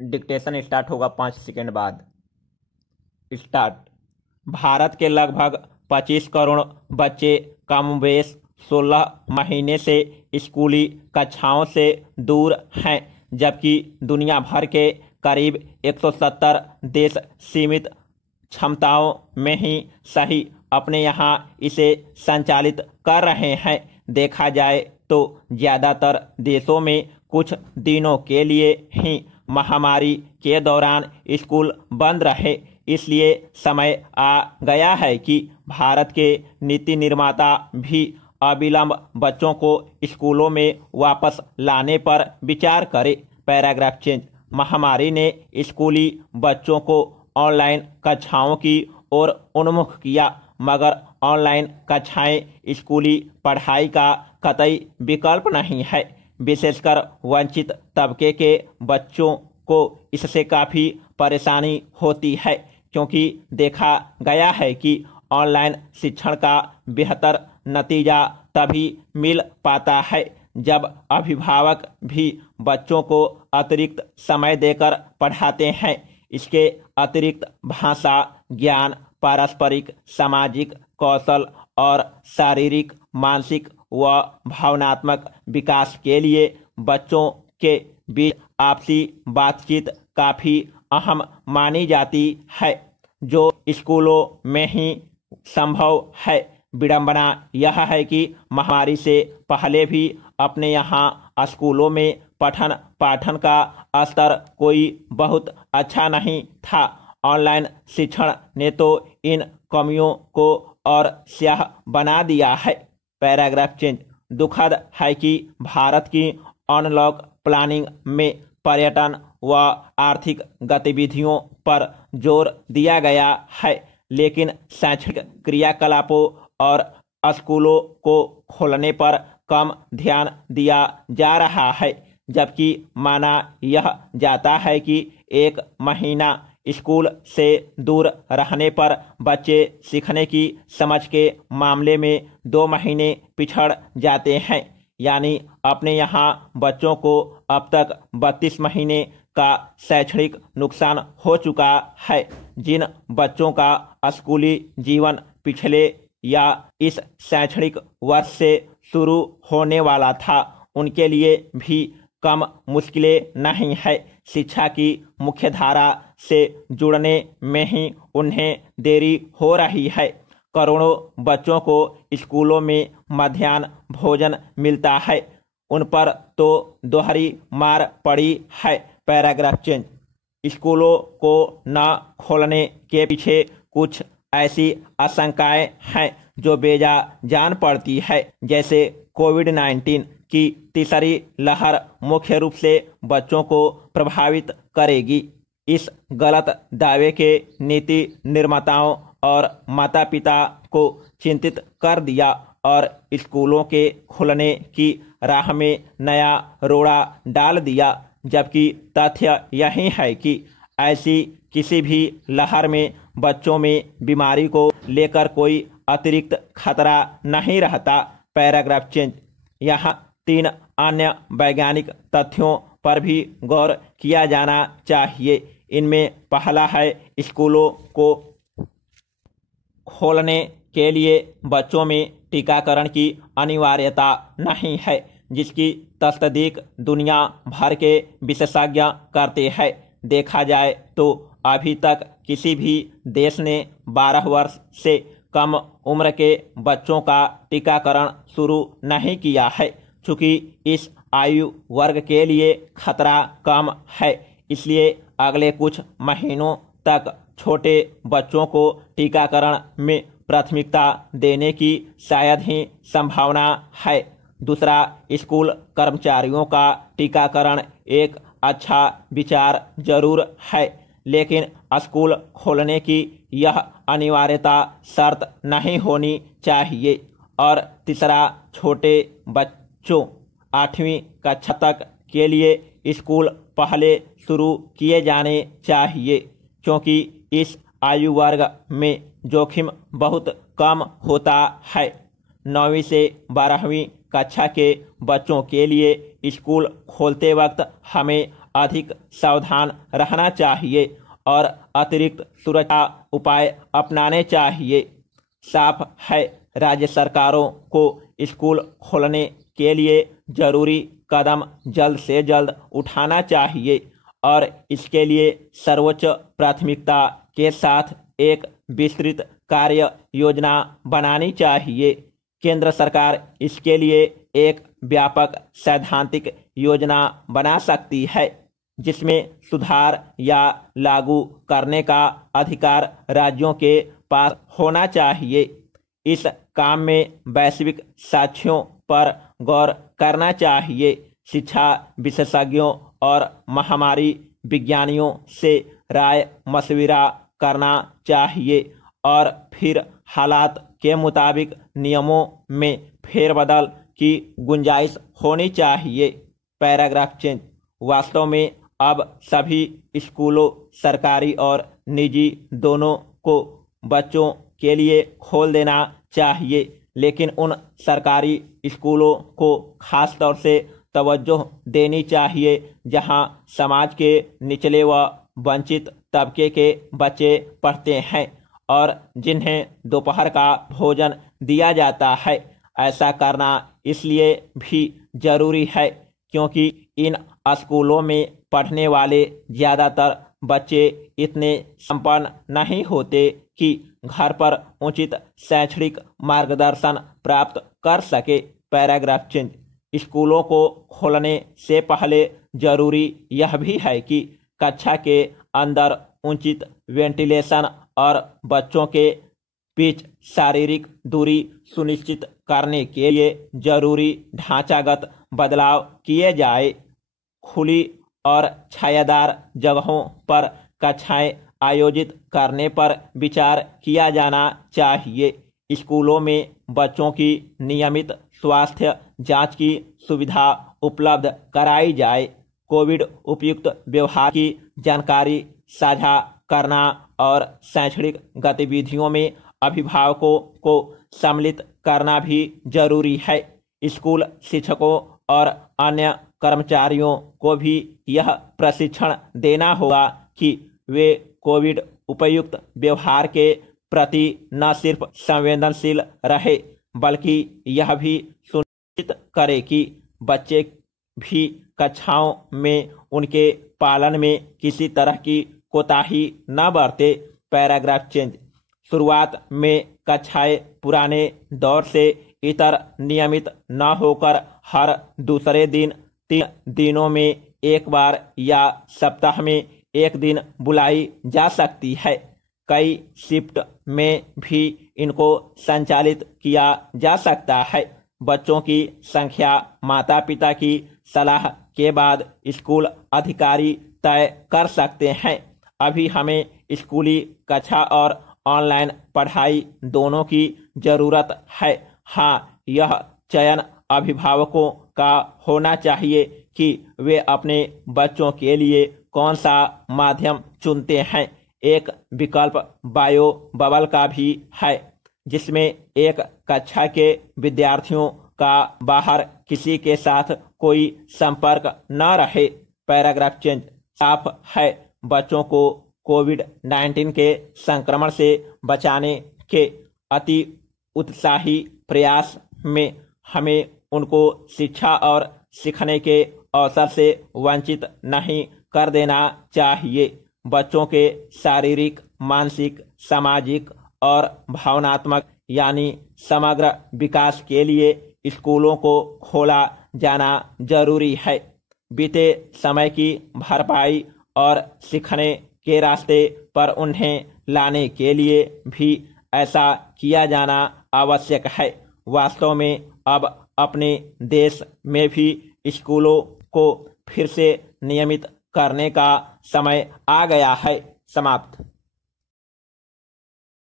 Dictation start होगा 5 second बाद। Start. Bharat के लगभग 25 करोड़ बच्चे कमोबेश 16 महीने से स्कूली कक्षाओं से दूर हैं, जबकि दुनिया भर के करीब 170 देश सीमित क्षमताओं में ही सही अपने यहाँ इसे संचालित कर रहे हैं। देखा जाए तो ज़्यादातर देशों में कुछ दिनों के लिए ही महामारी के दौरान स्कूल बंद रहे। इसलिए समय आ गया है कि भारत के नीति निर्माता भी अविलंब बच्चों को स्कूलों में वापस लाने पर विचार करें। Paragraph change. महामारी ने स्कूली बच्चों को ऑनलाइन कक्षाओं की ओर उन्मुख किया, मगर ऑनलाइन कक्षाएं स्कूली पढ़ाई का कतई विकल्प नहीं है। विशेषकर वंचित तबके के बच्चों को इससे काफ़ी परेशानी होती है, क्योंकि देखा गया है कि ऑनलाइन शिक्षण का बेहतर नतीजा तभी मिल पाता है जब अभिभावक भी बच्चों को अतिरिक्त समय देकर पढ़ाते हैं। इसके अतिरिक्त भाषा ज्ञान, पारस्परिक सामाजिक कौशल और शारीरिक, मानसिक व भावनात्मक विकास के लिए बच्चों के बीच आपसी बातचीत काफ़ी अहम मानी जाती है, जो स्कूलों में ही संभव है। विडंबना यह है कि महामारी से पहले भी अपने यहाँ स्कूलों में पठन पाठन का स्तर कोई बहुत अच्छा नहीं था। ऑनलाइन शिक्षण ने तो इन कमियों को और स्याह बना दिया है। Paragraph change. दुखद है कि भारत की अनलॉक प्लानिंग में पर्यटन व आर्थिक गतिविधियों पर जोर दिया गया है, लेकिन शैक्षणिक क्रियाकलापों और स्कूलों को खोलने पर कम ध्यान दिया जा रहा है। जबकि माना यह जाता है कि 1 महीना स्कूल से दूर रहने पर बच्चे सीखने की समझ के मामले में 2 महीने पिछड़ जाते हैं। यानी अपने यहाँ बच्चों को अब तक 32 महीने का शैक्षणिक नुकसान हो चुका है। जिन बच्चों का स्कूली जीवन पिछले या इस शैक्षणिक वर्ष से शुरू होने वाला था, उनके लिए भी कम मुश्किलें नहीं है। शिक्षा की मुख्यधारा से जुड़ने में ही उन्हें देरी हो रही है। करोड़ों बच्चों को स्कूलों में मध्याह्न भोजन मिलता है, उन पर तो दोहरी मार पड़ी है। Paragraph change. स्कूलों को न खोलने के पीछे कुछ ऐसी आशंकाएं हैं जो बेजा जान पड़ती है, जैसे कोविड-19 की तीसरी लहर मुख्य रूप से बच्चों को प्रभावित करेगी। इस गलत दावे के नीति निर्माताओं और माता पिता को चिंतित कर दिया और स्कूलों के खुलने की राह में नया रोड़ा डाल दिया। जबकि तथ्य यही है कि ऐसी किसी भी लहर में बच्चों में बीमारी को लेकर कोई अतिरिक्त खतरा नहीं रहता। Paragraph change. यहाँ 3 अन्य वैज्ञानिक तथ्यों पर भी गौर किया जाना चाहिए। इनमें पहला है, स्कूलों को खोलने के लिए बच्चों में टीकाकरण की अनिवार्यता नहीं है, जिसकी तस्दीक दुनिया भर के विशेषज्ञ करते हैं। देखा जाए तो अभी तक किसी भी देश ने 12 वर्ष से कम उम्र के बच्चों का टीकाकरण शुरू नहीं किया है। चूँकि इस आयु वर्ग के लिए खतरा कम है, इसलिए अगले कुछ महीनों तक छोटे बच्चों को टीकाकरण में प्राथमिकता देने की शायद ही संभावना है। दूसरा, स्कूल कर्मचारियों का टीकाकरण एक अच्छा विचार जरूर है, लेकिन स्कूल खोलने की यह अनिवार्यता शर्त नहीं होनी चाहिए। और तीसरा, छोटे बच्चों 8वीं कक्षा तक के लिए स्कूल पहले शुरू किए जाने चाहिए, क्योंकि इस आयु वर्ग में जोखिम बहुत कम होता है। 9वीं से 12वीं कक्षा के बच्चों के लिए स्कूल खोलते वक्त हमें अधिक सावधान रहना चाहिए और अतिरिक्त सुरक्षा उपाय अपनाने चाहिए। साफ है, राज्य सरकारों को स्कूल खोलने के लिए जरूरी कदम जल्द से जल्द उठाना चाहिए और इसके लिए सर्वोच्च प्राथमिकता के साथ एक विस्तृत कार्य योजना बनानी चाहिए। केंद्र सरकार इसके लिए एक व्यापक सैद्धांतिक योजना बना सकती है जिसमें सुधार या लागू करने का अधिकार राज्यों के पास होना चाहिए। इस काम में वैश्विक साक्ष्यों पर गौर करना चाहिए, शिक्षा विशेषज्ञों और महामारी विज्ञानियों से राय मशविरा करना चाहिए और फिर हालात के मुताबिक नियमों में फेरबदल की गुंजाइश होनी चाहिए। Paragraph change. वास्तव में अब सभी स्कूलों, सरकारी और निजी दोनों को बच्चों के लिए खोल देना चाहिए, लेकिन उन सरकारी स्कूलों को खास तौर से तवज्जो देनी चाहिए जहां समाज के निचले व वंचित तबके के बच्चे पढ़ते हैं और जिन्हें दोपहर का भोजन दिया जाता है। ऐसा करना इसलिए भी जरूरी है क्योंकि इन स्कूलों में पढ़ने वाले ज़्यादातर बच्चे इतने संपन्न नहीं होते कि घर पर उचित शैक्षणिक मार्गदर्शन प्राप्त कर सके। Paragraph change. स्कूलों को खोलने से पहले जरूरी यह भी है कि कक्षा के अंदर उचित वेंटिलेशन और बच्चों के बीच शारीरिक दूरी सुनिश्चित करने के लिए जरूरी ढांचागत बदलाव किए जाए। खुली और छायादार जगहों पर कक्षाएं आयोजित करने पर विचार किया जाना चाहिए। स्कूलों में बच्चों की नियमित स्वास्थ्य जांच की सुविधा उपलब्ध कराई जाए। कोविड उपयुक्त व्यवहार की जानकारी साझा करना और शैक्षणिक गतिविधियों में अभिभावकों को सम्मिलित करना भी जरूरी है। स्कूल शिक्षकों और अन्य कर्मचारियों को भी यह प्रशिक्षण देना होगा कि वे कोविड उपयुक्त व्यवहार के प्रति न सिर्फ संवेदनशील रहे बल्कि यह भी सुनिश्चित करे कि बच्चे भी कक्षाओं में उनके पालन में किसी तरह की कोताही न बरते। Paragraph change. शुरुआत में कक्षाएं पुराने दौर से इतर नियमित न होकर हर दूसरे दिन 3 दिनों में एक बार या सप्ताह में एक दिन बुलाई जा सकती है। कई शिफ्ट में भी इनको संचालित किया जा सकता है। बच्चों की संख्या माता पिता की सलाह के बाद स्कूल अधिकारी तय कर सकते हैं। अभी हमें स्कूली कक्षा और ऑनलाइन पढ़ाई दोनों की जरूरत है। हाँ, यह चयन अभिभावकों का होना चाहिए कि वे अपने बच्चों के लिए कौन सा माध्यम चुनते हैं। एक विकल्प बायो बबल का भी है जिसमें एक कक्षा के विद्यार्थियों का बाहर किसी के साथ कोई संपर्क न रहे। Paragraph change. साफ है, बच्चों को कोविड-19 के संक्रमण से बचाने के अति उत्साही प्रयास में हमें उनको शिक्षा और सीखने के अवसर से वंचित नहीं कर देना चाहिए। बच्चों के शारीरिक, मानसिक, सामाजिक और भावनात्मक यानी समग्र विकास के लिए स्कूलों को खोला जाना जरूरी है। बीते समय की भरपाई और सीखने के रास्ते पर उन्हें लाने के लिए भी ऐसा किया जाना आवश्यक है। वास्तव में अब अपने देश में भी स्कूलों को फिर से नियमित करने का समय आ गया है। समाप्त।